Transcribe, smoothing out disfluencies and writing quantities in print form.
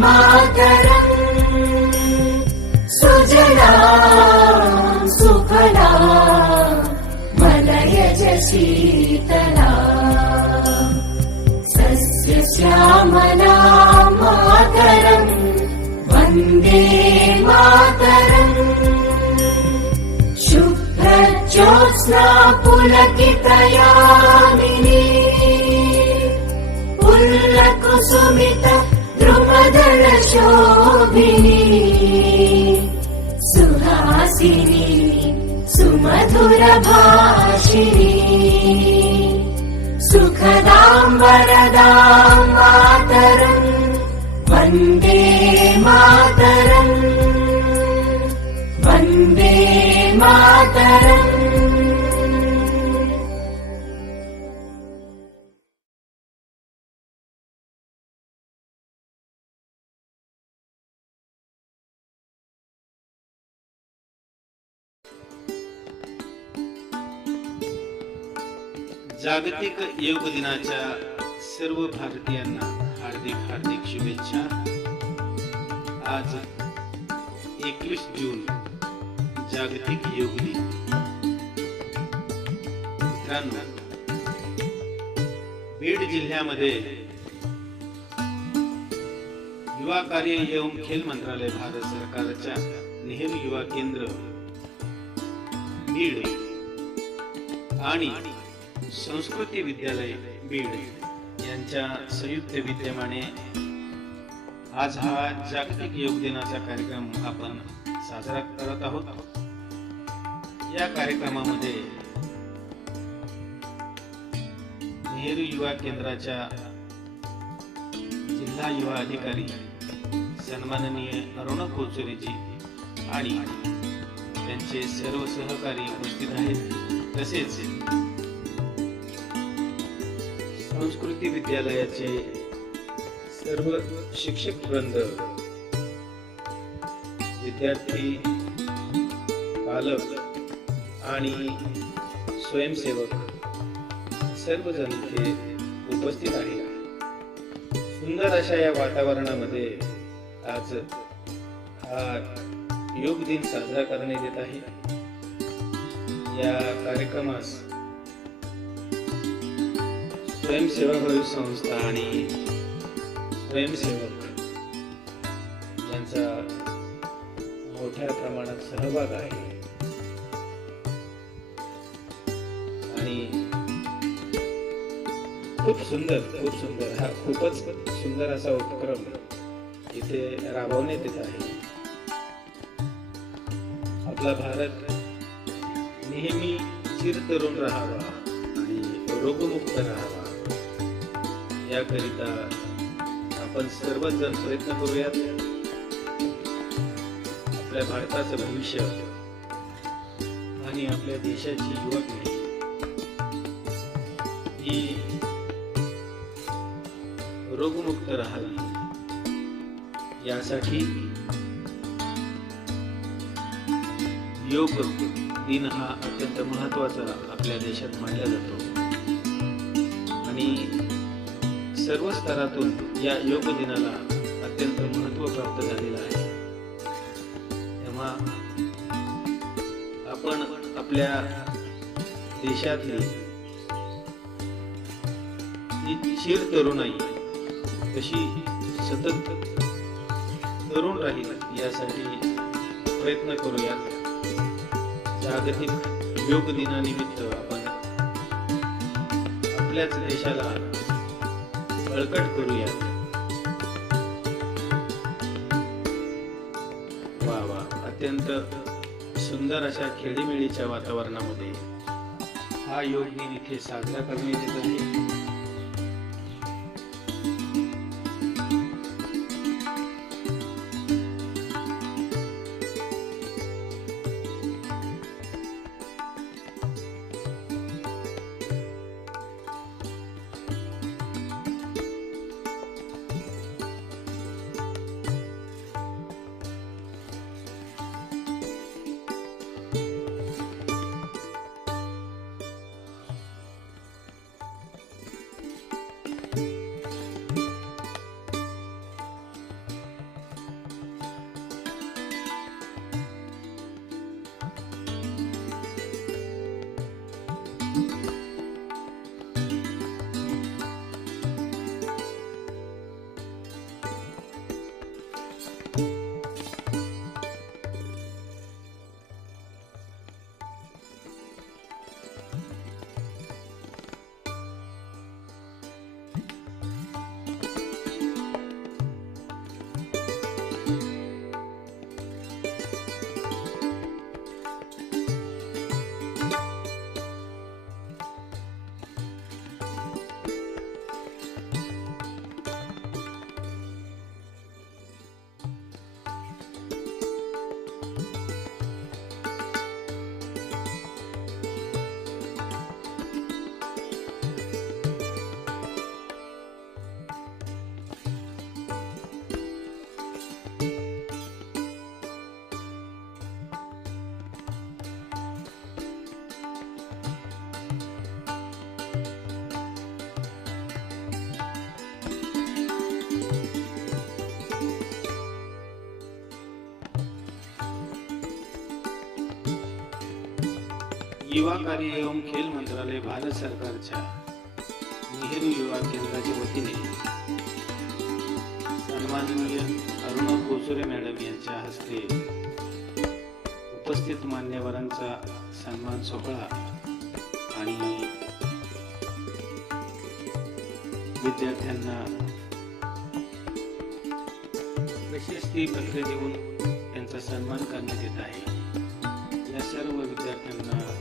मातरम् सुजला सुफला मलयज शीतला सस्यश्यामला मातरम् वन्दे मातरम् शुभ्रज्योत्स्ना पुलकितयामिनी पुल्लकुसुमित द्रुमदल शोभिनी सुहासिनी सुमधुर भाषिणी सुखदां वरदां मातरम् वन्दे मातरम् वन्दे मातरम्। जागतिक योग दिनाच्या सर्व भारतीयांना हार्दिक हार्दिक शुभेच्छा। आज 21 जून जागतिक योग दिन। मित्रांनो, बीड जिल्ह्यामध्ये युवा कार्य एवं खेल मंत्रालय भारत सरकारच्या नेहरू युवा केंद्र बीड आणि संस्कृती विद्यालय बीड यांच्या संयुक्त विद्यमाने आज हा जागतिक योग दिनाचा कार्यक्रम आपण साजरा करत आहोत। या कार्यक्रमामध्ये नेहरू युवा केंद्राच्या जिल्हा युवा अधिकारी सन्माननीय अरुणा कोचुरेजी आणि त्यांचे सर्व सहकारी उपस्थित आहेत। तसेच संस्कृती विद्यालयाचे सर्व शिक्षक वृंद, विद्यार्थी, पालक आणि स्वयंसेवक सर्वजण इथे उपस्थित आहेत। सुंदर अशा या वातावरणामध्ये आज हा योग दिन साजरा करण्यात येत आहे। या कार्यक्रमास स्वयंसेवाभावी संस्था आणि स्वयंसेवक यांचा मोठ्या प्रमाणात सहभाग आहे आणि खूप सुंदर हा खूपच सुंदर असा उपक्रम इथे राबवण्यात येत आहे। आपला भारत नेहमी चिरतरुण राहावा आणि रोगमुक्त राहावा याकरिता आपण सर्वच जण प्रयत्न करूयात। आपल्या भारताचं भविष्य आणि आपल्या देशाची युवा पिढी ही रोगमुक्त राहावी यासाठी योग दिन हा अत्यंत महत्त्वाचा आपल्या देशात मानला जातो आणि सर्व स्तरातून या योग दिनाला अत्यंत महत्त्व प्राप्त झालेलं आहे। तेव्हा आपण आपल्या देशातली ही चिर तरुणाई कशी सतत तरुण राहील यासाठी प्रयत्न करूयात। जागतिक योग दिनानिमित्त आपण आपल्याच देशाला बळकट करूयात। वा वा, अत्यंत सुंदर अशा खेळीमेळीच्या वातावरणामध्ये हा योग दिन इथे साजरा करण्यात येत आहे। युवा कार्य एवं खेल मंत्रालय भारत सरकारच्या नेहरू युवा केंद्राच्या वतीने सन्माननीय अरुणा कोसुरे मॅडम यांच्या हस्ते उपस्थित मान्यवरांचा सन्मान सोहळा आणि विद्यार्थ्यांना प्रशस्ती पत्र देऊन त्यांचा सन्मान करण्यात येत आहे. या सर्व विद्यार्थ्यांना